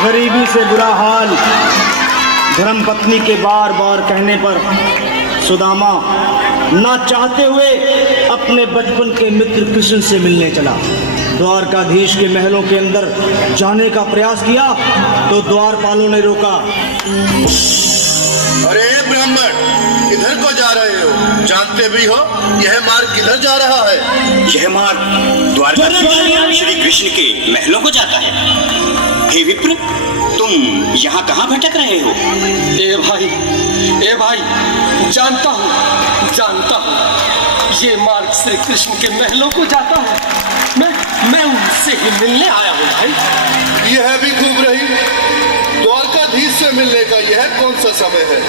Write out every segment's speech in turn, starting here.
गरीबी से बुरा हाल धर्मपत्नी के बार बार कहने पर सुदामा ना चाहते हुए अपने बचपन के मित्र कृष्ण से मिलने चला। द्वारकाधीश के महलों के अंदर जाने का प्रयास किया तो द्वारपालों ने रोका। अरे ब्राह्मण, किधर को जा रहे हो? जानते भी हो यह मार्ग किधर जा रहा है? यह मार्ग द्वारकाधीश श्री कृष्ण के महलों को जाता है। हे विप्र, तुम यहाँ कहाँ भटक रहे हो? ए भाई, जानता हूँ ये मार्ग श्री कृष्ण के महलों को जाता है। मैं उनसे ही मिलने आया हूँ भाई। यह भी खूब रही। द्वारकाधीश से मिलने का यह कौन सा समय है?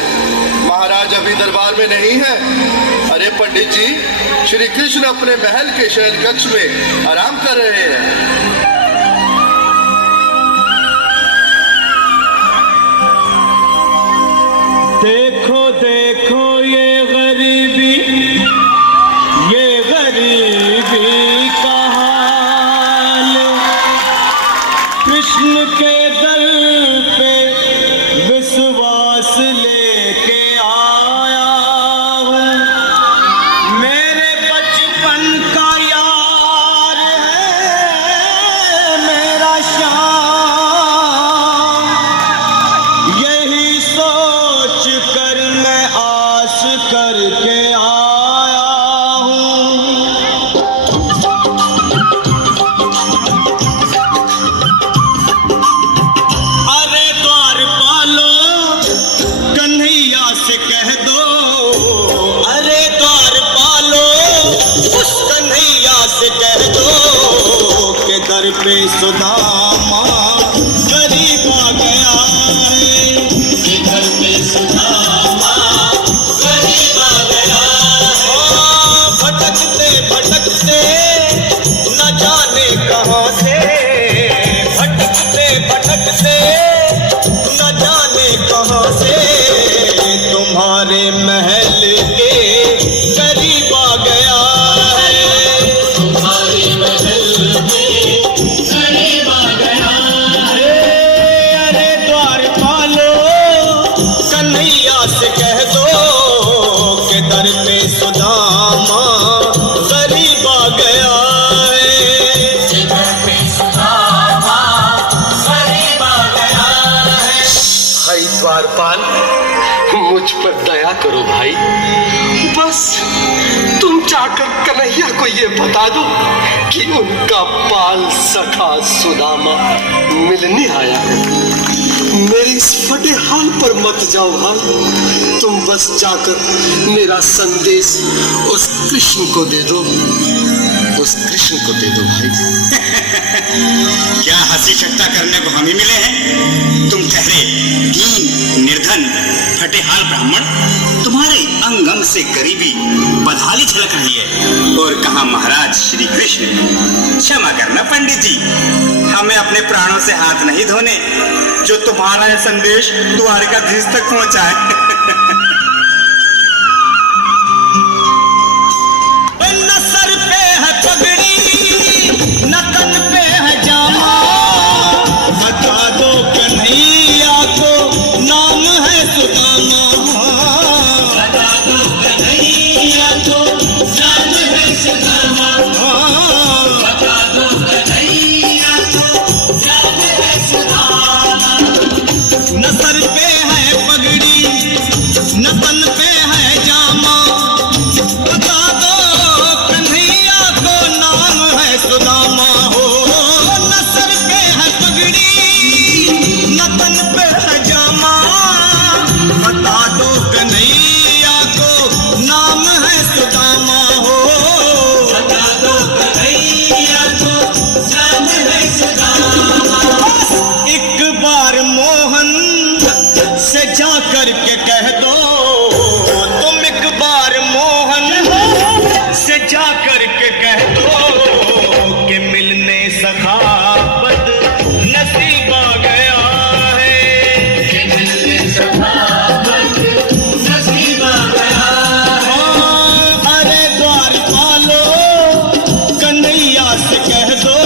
महाराज अभी दरबार में नहीं है। अरे पंडित जी, श्री कृष्ण अपने महल के शयन कक्ष में आराम कर रहे हैं। देखो देखो ये गरीबी का हाल, कृष्ण के दर पे विश्वास लेके आया हूँ। मेरे बचपन का यार है मेरा श्याम, यही सोच कर मैं आस करके आया हूँ। अरे द्वारपालो, कन्हैया से कह दो। अरे द्वारपालो, उस कन्हैया से कह दो कि दर पे सुदामा गरीब आ गया है। घर पे सुदामा गरीब आ गया है। भटकते भटकते न जाने कहाँ से, भटकते भटकते न जाने कहाँ से तुम्हारे महल के करीब आ गया है। तुम्हारे महल के करीब आ गया है। अरे द्वारपालो, कन्हैया से कह दो कि दर पे सुदामा गरीब आ गया है। दर पे सुदामा गरीब आ गया है। भाई द्वारपाल, मुझ पर दया करो भाई। बस तुम जाकर कन्हैया को ये बता दो कि उनका बाल सखा सुदामा मिलने आया है। मेरे इस फटे हाल पर मत जाओ भाई। तुम बस जाकर मेरा संदेश उस कृष्ण को दे दो। उस कृष्ण को दे दो भाई। क्या हंसी ठट्टा करने को हम ही मिले हैं? तुम ठहरे दीन निर्धन फटेहाल ब्राह्मण, तुम्हारे अंग अंग से गरीबी बदहाली झलक रही है। और कहा महाराज श्री कृष्ण? क्षमा करना पंडित जी, हमें अपने प्राणों से हाथ नहीं धोने जो तुम्हारा यह संदेश द्वारकाधीश तक पहुंचाए। न सर पे है पगड़ी, न तन पे है जामा, बता दो कन्हैया को नाम है सुदामा। बता दो कन्हैया को नाम है सुदामा। बता दो कन्हैया को नाम है सुदामा। न सर पे है पगड़ी, न तन पे है जामा, बता दो कन्हैया को नाम है सुदामा। हो न सर पे है पगड़ी, न तन पे है जामा, बता दो कन्हैया को नाम है सुदामा। हो बता दो कन्हैया को नाम है सुदामा। एक बार मोहन से जा कर के कह दो, तुम एक बार मोहन से जा कर के कह दो कि मिलने सखावत नसीब आ गया है। कि मिलने सखावत नसीब आ गया है। अरे द्वारपालो, कन्हैया से कह दो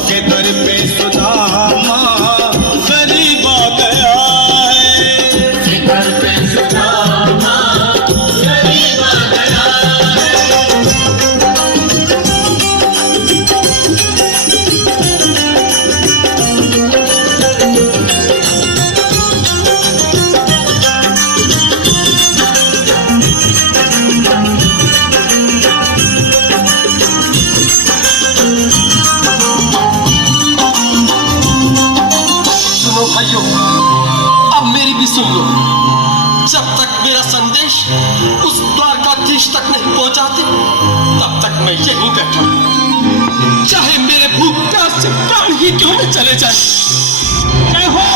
कि दर पे सुदामा सुन लो, जब तक मेरा संदेश उस द्वारकाधीश तक नहीं पहुंचाते तब तक मैं यहीं बैठा हूं, चाहे मेरे भूख प्यास से प्राण ही क्यों न चले जाए। जय हो।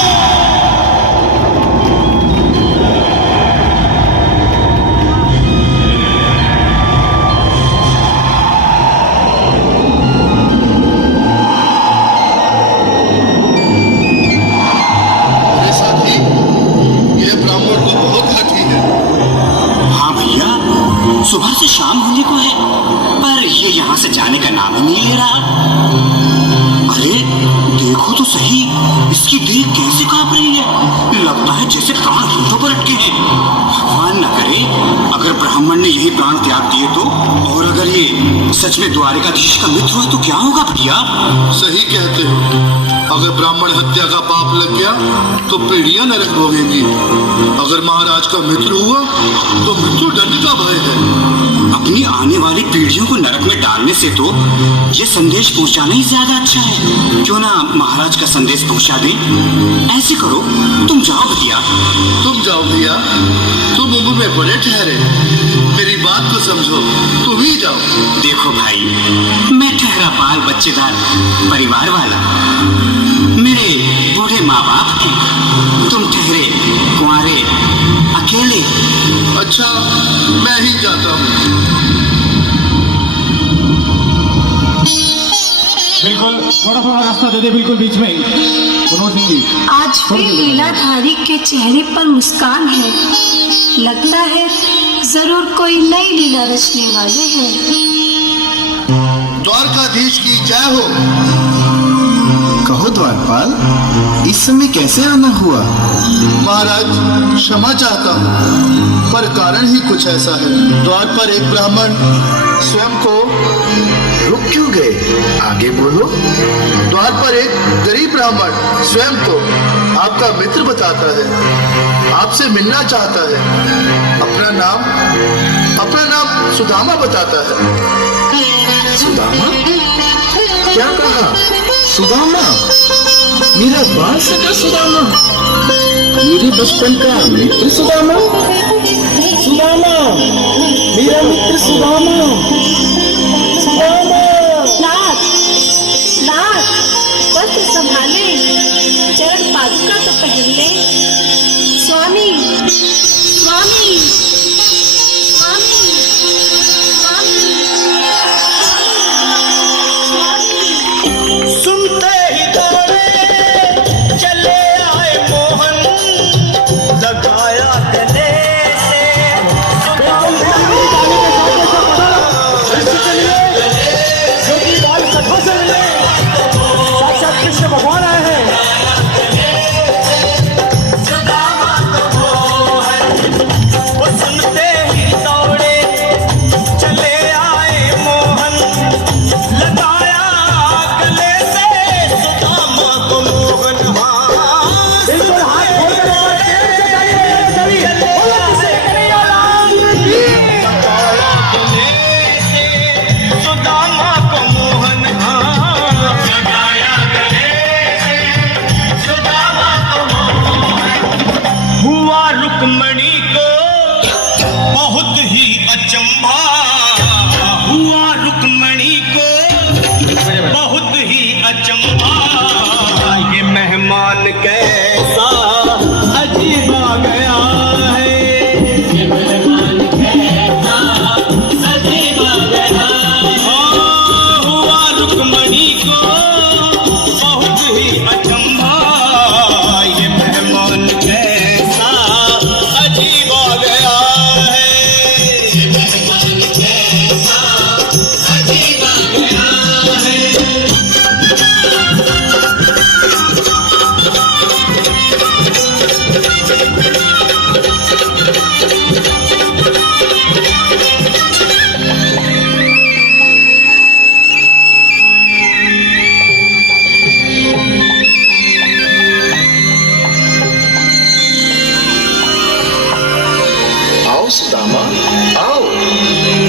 अरे साथी, ये ब्राह्मण तो बहुत हठी है। हाँ भैया, सुबह से शाम होने को है पर ये यहाँ से जाने का नाम ही नहीं ले रहा। अरे देखो तो सही, इसकी देह कैसे कांप रही है, लगता है जैसे प्राण हाथों पर अटके हैं। भगवान न करे अगर ब्राह्मण ने यही प्राण त्याग दिए तो, और अगर ये सच में द्वारिकाधीश का मित्र हुआ तो क्या होगा भैया? सही कहते हो, अगर ब्राह्मण हत्या का पाप लग गया तो पीढ़ियां नरक भोगेंगी। अगर महाराज का मित्र हुआ तो मृत्यु दंड का भय है। अपनी आने वाली पीढ़ियों को नरक में डालने से तो ये संदेश पहुंचाना ही ज्यादा अच्छा है। क्यों ना महाराज का संदेश पहुंचा दें। ऐसे करो, तुम जाओ भैया। तुम जाओ भैया, तुम उम्र में बड़े ठहरे, मेरी बात को समझो, तुम ही जाओ। देखो भाई, मैं ठहरा पाल बच्चेदार परिवार वाला, मेरे बूढ़े माँ बाप हैं, तुम ठहरे कुंवारे अकेले। अच्छा, मैं ही जाता हूँ। बिल्कुल, थोड़ा थोड़ा रास्ता दे दे, बिल्कुल बीच में ही। मनोहर सिंह जी, आज फिर लीलाधारी के चेहरे पर मुस्कान है, लगता है जरूर कोई नई लीला रचने वाले हैं। द्वारकाधीश की जय हो। कहो द्वारपाल, इस समय कैसे आना हुआ? महाराज, क्षमा चाहता हूँ, पर कारण ही कुछ ऐसा है। द्वार पर एक ब्राह्मण स्वयं को रुक क्यों गए? आगे बोलो। द्वार पर एक गरीब ब्राह्मण स्वयं को आपका मित्र बताता है, आपसे मिलना चाहता है। अपना नाम सुदामा बताता है। सुदामा? क्या कहा? सुदामा? मेरा बाल सका सुदामा? मेरे बचपन का मित्र सुदामा? सुदामा, मेरा मित्र सुदामा। सुदामा। नाथ, वस्त्र संभाले, चरण पादुका तो पहन ले। स्वामी, स्वामी, स्वामी, स्वामी, स्वामी। सुनते ही दौड़े चले आए मोहन, लगाया गले से कृष्ण भगवान आए हैं। वो सुनते ही दौड़े चले आए मोहन, लगाया गले से सुदामा को मोहन। बिल्कुल हाथ सुदामा को मोहन, लगाया गले से सुदामा को मोहन। हुआ रुक्मणी को बहुत ही अचंभा, हुआ रुक्मणी को बहुत ही अचंभा। ये मेहमान कैसा अजीब आ गया है, ये मेहमान कैसा अजीब आ गया है। हुआ रुक्मणी को बहुत ही अचंभा, ये मेहमान कैसा अजीब आ गया है, ये मेहमान कैसा अजीब आ गया है। आओ सुदामा, आओ,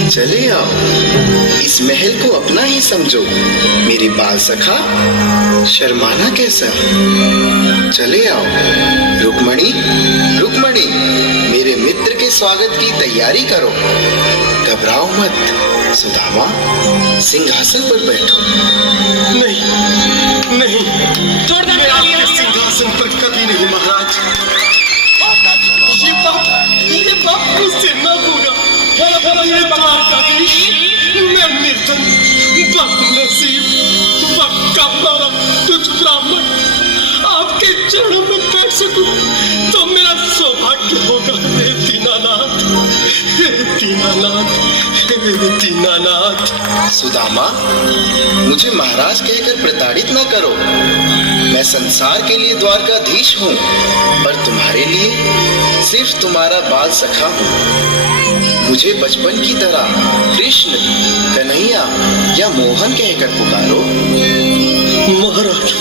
चले आओ। इस इस महल को अपना ही समझो। मेरी बाल सखा, शर्माना कैसा? चले आओ। रुक्मणी, रुक्मणी, मेरे मित्र के स्वागत की तैयारी करो। घबराओ मत। सुदामा, सिंहासन पर बैठो। नहीं नहीं, मैं आपके सिंहासन पर कभी नहीं महाराज। ये बात मुझसे न होगा। मैं निर्धन, बदनसीब, बदकारा तुझ ब्राह्मण आपके चरणों में बैठ सकूं तो मेरा सौभाग्य होगा। हे दीनानाथ, हे दीनानाथ, हे दीनानाथ। सुदामा, मुझे महाराज कहकर प्रताड़ित न करो। मैं संसार के लिए द्वारकाधीश हूँ, पर तुम्हारे लिए सिर्फ तुम्हारा बाल सखा हूँ। मुझे बचपन की तरह कृष्ण, कन्हैया या मोहन कहकर पुकारो। महाराज,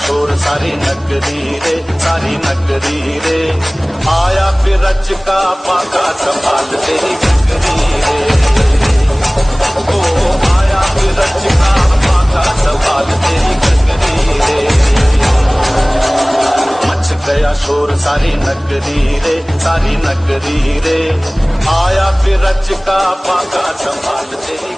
शोर सारी नगरी रे आया फिर रच का पाका संभाल तेरी नगरी रे। ओ आया फिर रच का पाका संभाल तेरी नगरी रे। मच गया शोर सारी नगरी रे आया फिर रच का पाका संभाल तेरी